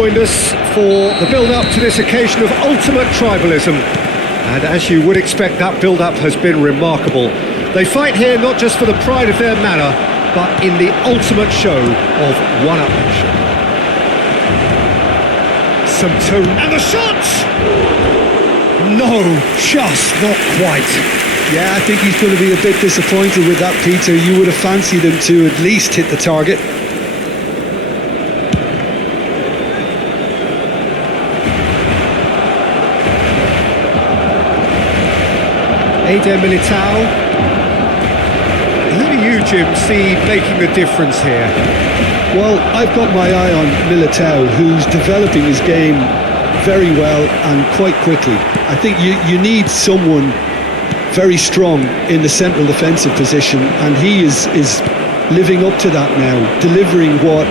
Joined us for the build-up to this occasion of ultimate tribalism. And as you would expect, that build-up has been remarkable. They fight here not just for the pride of their manor, but in the ultimate show of one-upmanship. Some two, and the shot! No, just not quite. Yeah, I think he's going to be a bit disappointed with that, Peter. You would have fancied him to at least hit the target. Eder Militao. Who do you, Jim, see making the difference here? Well, I've got my eye on Militao, who's developing his game very well and quite quickly. I think you need someone very strong in the central defensive position, and he is living up to that now, delivering what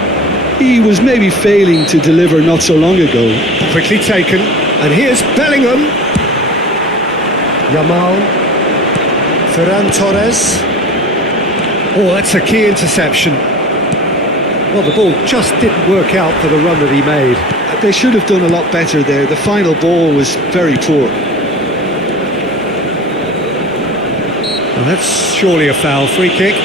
he was maybe failing to deliver not so long ago. Quickly taken, and here's Bellingham. Yamal. Ferran Torres. Oh, that's a key interception. Well, the ball just didn't work out for the run that he made. They should have done a lot better there. The final ball was very poor. Well, that's surely a foul. Free kick.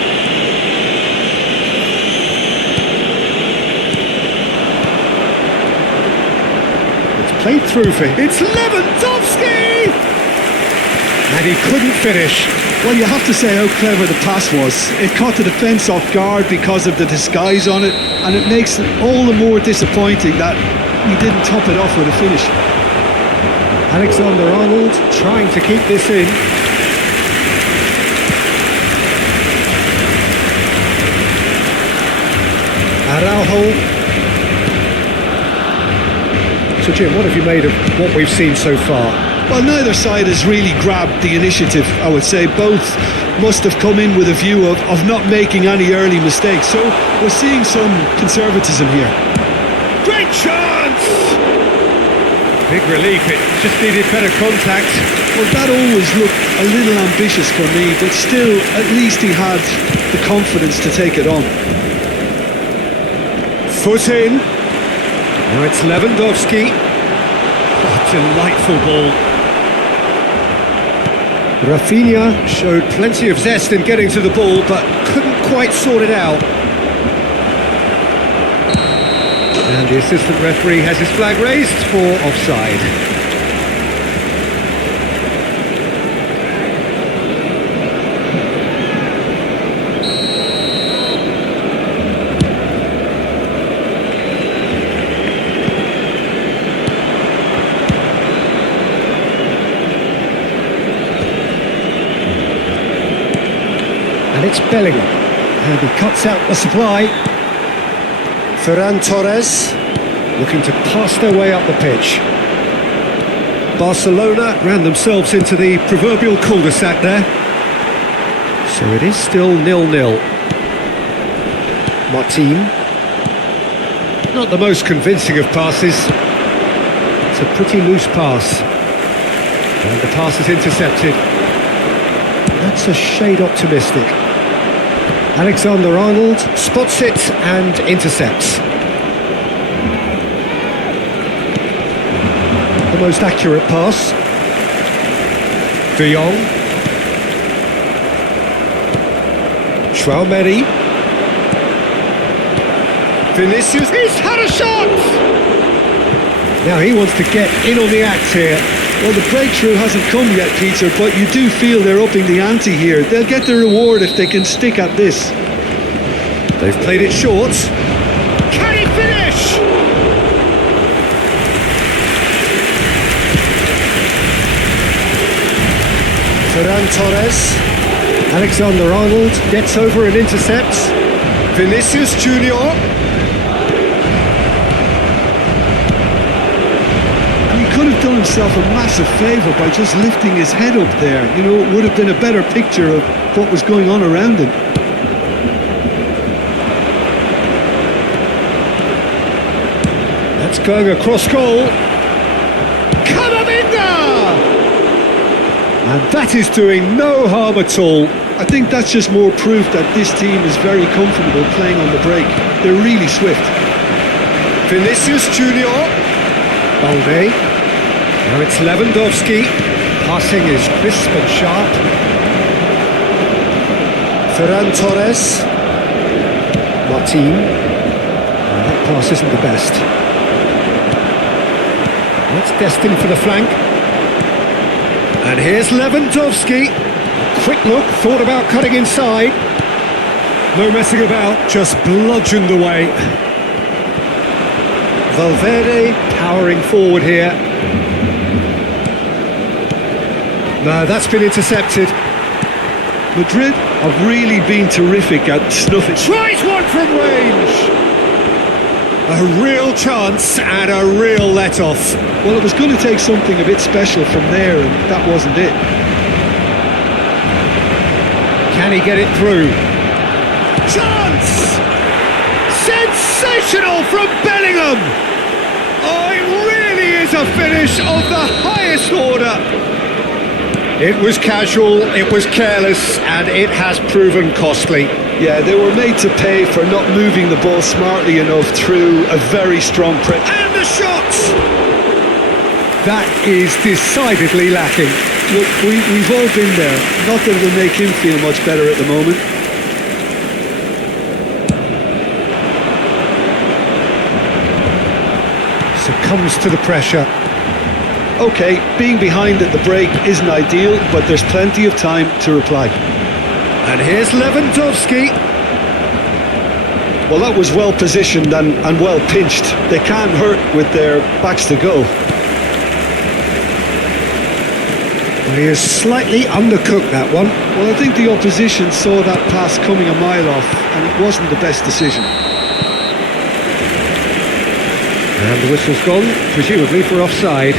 It's played through for him. It's Lewandowski! And he couldn't finish. Well, you have to say how clever the pass was. It caught the defence off guard because of the disguise on it, and it makes it all the more disappointing that he didn't top it off with a finish. Alexander-Arnold trying to keep this in. Araujo. So Jim, what have you made of what we've seen so far? Well, neither side has really grabbed the initiative, I would say. Both must have come in with a view of not making any early mistakes. So we're seeing some conservatism here. Great chance! Big relief, it just needed better contact. Well, that always looked a little ambitious for me, but still, at least he had the confidence to take it on. Foot in. Now it's Lewandowski. Oh, delightful ball. Rafinha showed plenty of zest in getting to the ball, but couldn't quite sort it out. And the assistant referee has his flag raised for offside. And it's Bellingham, and he cuts out the supply. Ferran Torres looking to pass their way up the pitch. Barcelona ran themselves into the proverbial cul-de-sac there. So it is still 0-0. Martin. Not the most convincing of passes. It's a pretty loose pass. And the pass is intercepted. That's a shade optimistic. Alexander-Arnold spots it and intercepts. The most accurate pass. De Jong. Traoré. Vinicius, he's had a shot! Now he wants to get in on the act here. Well, the breakthrough hasn't come yet, Peter, but you do feel they're upping the ante here. They'll get the reward if they can stick at this. They've played it short. Can he finish? Ferran Torres. Alexander-Arnold gets over and intercepts. Vinicius Junior. Could have done himself a massive favour by just lifting his head up there. You know, it would have been a better picture of what was going on around him. That's going across goal. Camavinga! And that is doing no harm at all. I think that's just more proof that this team is very comfortable playing on the break. They're really swift. Vinicius Junior. Balde. Now it's Lewandowski. Passing is crisp and sharp. Ferran Torres. Martin. That pass isn't the best. That's destined for the flank. And here's Lewandowski. Quick look, thought about cutting inside. No messing about, just bludgeoned away. Valverde powering forward here. No, that's been intercepted. Madrid have really been terrific at snuffing. Tries one from range! A real chance and a real let-off. Well, it was going to take something a bit special from there, and that wasn't it. Can he get it through? Chance! Sensational from Bellingham! Oh, it really is a finish of the highest order. It was casual, it was careless, and it has proven costly. Yeah, they were made to pay for not moving the ball smartly enough through a very strong press. And the shot! That is decidedly lacking. Look, we've all been there. Not that it'll make him feel much better at the moment. Succumbs to the pressure. OK, being behind at the break isn't ideal, but there's plenty of time to reply. And here's Lewandowski. Well, that was well positioned and well pinched. They can't hurt with their backs to go. Well, he has slightly undercooked that one. Well, I think the opposition saw that pass coming a mile off, and it wasn't the best decision. And the whistle's gone, presumably for offside.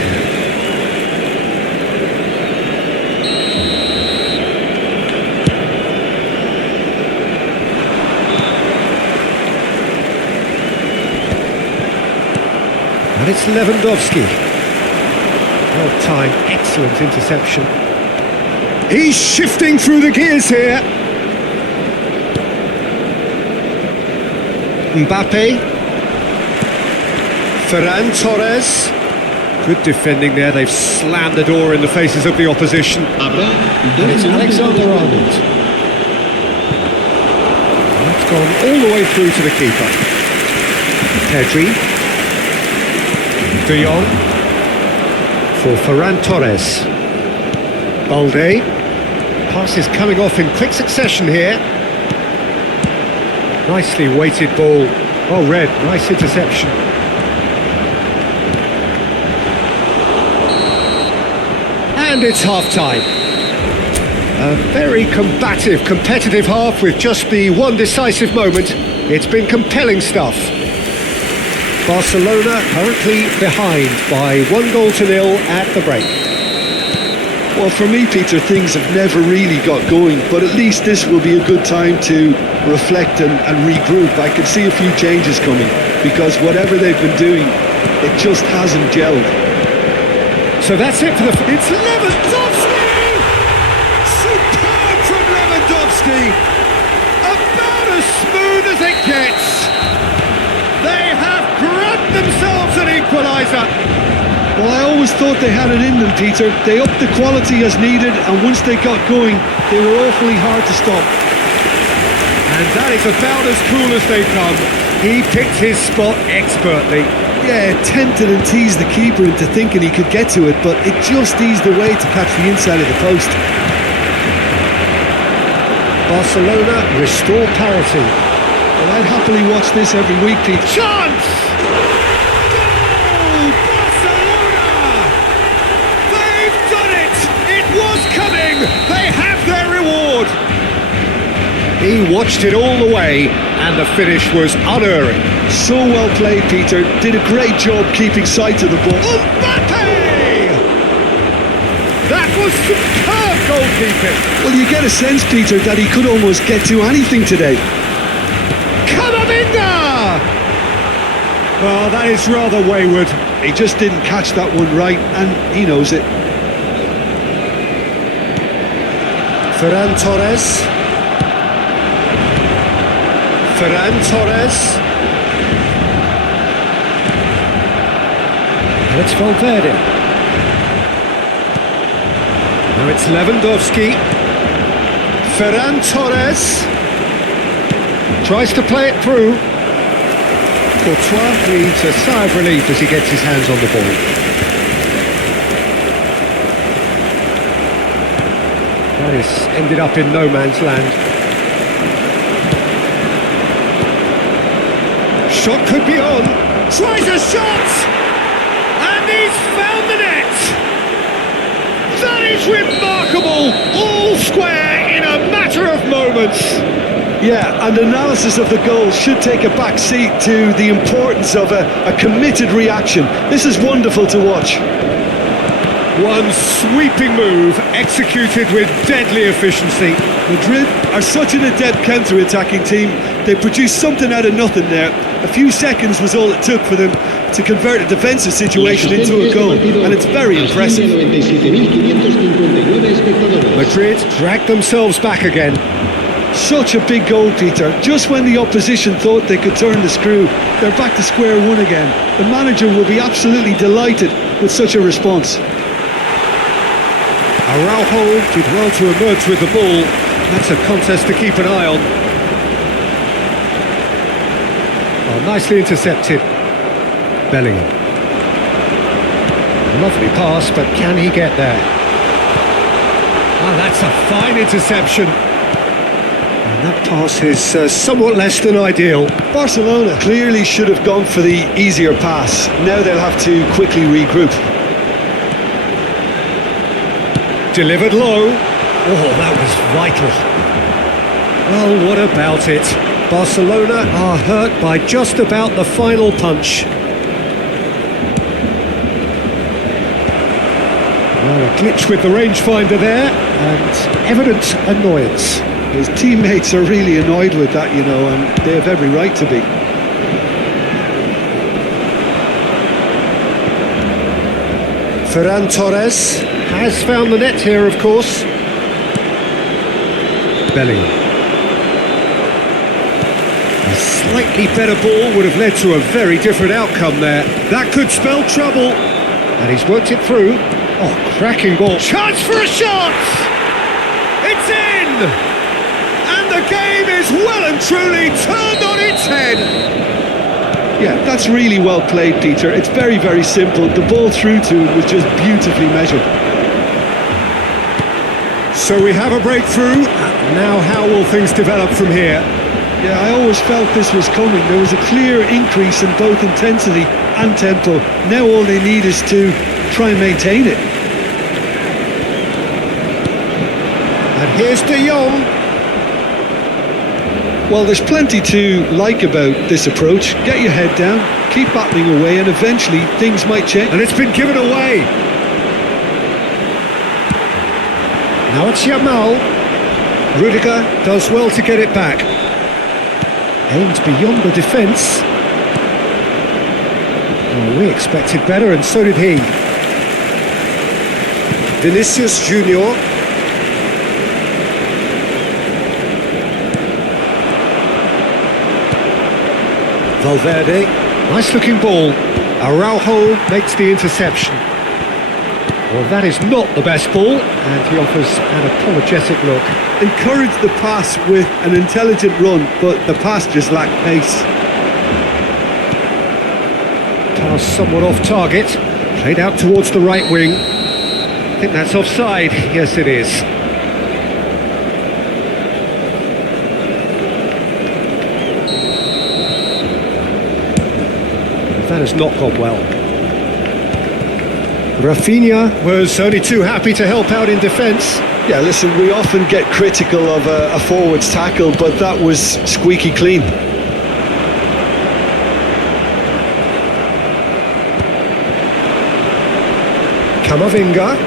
And it's Lewandowski. Well-timed, excellent interception. He's shifting through the gears here. Mbappe. Ferran Torres. Good defending there. They've slammed the door in the faces of the opposition. And it's Alexander-Arnold. That's gone all the way through to the keeper. Pedri. De Jong for Ferran Torres. Balde. Pass is coming off in quick succession here. Nicely weighted ball. Well read, nice interception. And it's half-time. A very combative, competitive half with just the one decisive moment. It's been compelling stuff. Barcelona currently behind by 1-0 at the break. Well, for me, Peter, things have never really got going, but at least this will be a good time to reflect and regroup. I can see a few changes coming, because whatever they've been doing, it just hasn't gelled. So that's it for the... It's Lewandowski! Superb from Lewandowski! About as smooth as it gets! They have grabbed themselves an equaliser! Well, I always thought they had it in them, Peter. They upped the quality as needed, and once they got going, they were awfully hard to stop. And that is about as cool as they come. He picked his spot expertly. Yeah, tempted and teased the keeper into thinking he could get to it, but it just eased away to catch the inside of the post. Barcelona restore parity. Well, I'd happily watch this every week, Pete. Chance! Goal! Barcelona! They've done it! It was coming! They have their reward! He watched it all the way, and the finish was unerring. So well played, Peter. Did a great job keeping sight of the ball. Mbappe! That was superb goalkeeping. Well, you get a sense, Peter, that he could almost get to anything today. Camavinga! Well, that is rather wayward. He just didn't catch that one right, and he knows it. Ferran Torres. Ferran Torres. And it's Valverde. Now it's Lewandowski. Ferran Torres tries to play it through. Courtois needs a sigh of relief as he gets his hands on the ball. That has ended up in no man's land. Shot could be on. Tries a shot! And he's found the net! That is remarkable! All square in a matter of moments! Yeah, and analysis of the goal should take a back seat to the importance of a committed reaction. This is wonderful to watch. One sweeping move, executed with deadly efficiency. Madrid are such an adept counter-attacking team. They produced something out of nothing there. A few seconds was all it took for them to convert a defensive situation into a goal, and it's very impressive. Madrid dragged themselves back again. Such a big goal, Peter. Just when the opposition thought they could turn the screw, they're back to square one again. The manager will be absolutely delighted with such a response. Araujo did well to emerge with the ball. That's a contest to keep an eye on. Oh, nicely intercepted. Bellingham. Lovely pass, but can he get there? Ah, that's a fine interception. And that pass is somewhat less than ideal. Barcelona clearly should have gone for the easier pass. Now they'll have to quickly regroup. Delivered low. Oh, that was vital. Well, what about it? Barcelona are hurt by just about the final punch. Well, a glitch with the rangefinder there, and evident annoyance. His teammates are really annoyed with that, you know, and they have every right to be. Ferran Torres has found the net here, of course. Bellingham. A slightly better ball would have led to a very different outcome there. That could spell trouble. And he's worked it through. Oh, cracking ball. Chance for a shot! It's in! And the game is well and truly turned on its head. Yeah, that's really well played, Peter. It's very, very simple. The ball through to him was just beautifully measured. So we have a breakthrough. Now how will things develop from here? Yeah, I always felt this was coming. There was a clear increase in both intensity and tempo. Now all they need is to try and maintain it. And here's De Jong. Well, there's plenty to like about this approach. Get your head down, keep battling away, and eventually things might change. And it's been given away. Now it's Yamal. Rudiger does well to get it back. Aimed beyond the defence. Well, we expected better, and so did he. Vinicius Junior. Valverde, nice looking ball. Araujo makes the interception. Well, that is not the best ball, and he offers an apologetic look. Encourage the pass with an intelligent run, but the pass just lacked pace. Pass somewhat off target, played out towards the right wing. I think that's offside. Yes, it is. That has not gone well. Rafinha was only too happy to help out in defence. Yeah, listen, we often get critical of a forward's tackle, but that was squeaky clean. Camavinga.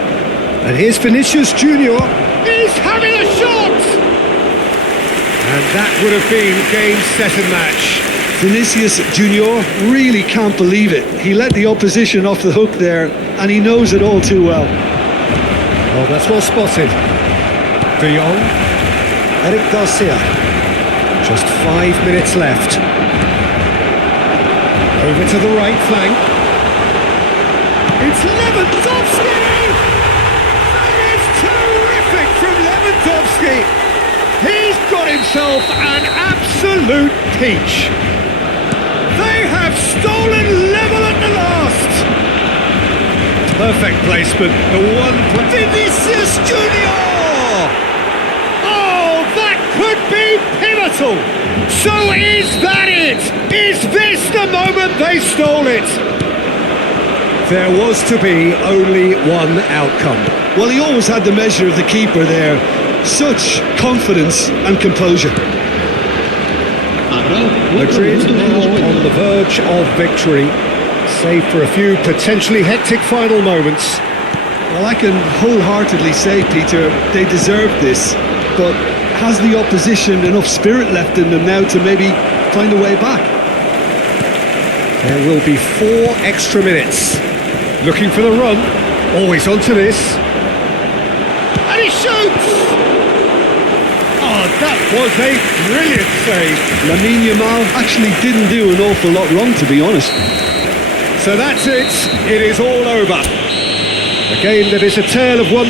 And here's Vinicius Junior. He's having a shot! And that would have been game, set and match. Vinicius Junior really can't believe it. He let the opposition off the hook there, and he knows it all too well. Oh, that's well spotted. De Jong. Eric Garcia. Just 5 minutes left. Over to the right flank. It's Lewandowski! That is terrific from Lewandowski! He's got himself an absolute peach. They have stolen level at the last. Perfect placement. The one for Vinicius Junior. Oh, that could be pivotal. So is that it? Is this the moment they stole it? There was to be only one outcome. Well, he always had the measure of the keeper there. Such confidence and composure. Madrid now on the verge of victory, save for a few potentially hectic final moments. Well, I can wholeheartedly say, Peter, they deserve this, but has the opposition enough spirit left in them now to maybe find a way back? There will be 4 extra minutes. Looking for the run, always onto this. And he shoots! Oh, that was a brilliant save. Lamine Yamal actually didn't do an awful lot wrong, to be honest. So that's it. It is all over. A game that is a tale of one